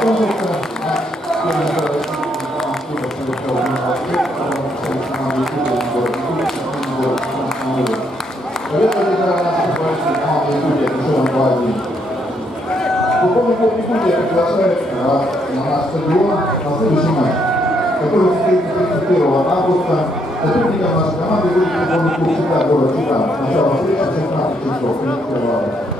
продолжится. Футбольный клуб Якутия приглашает на наш стадион на следующий матч, который состоится 31 августа. Соперником нашей команды будет футбольный клуб «Чита», город Чита. Начало встречи в 16 часов.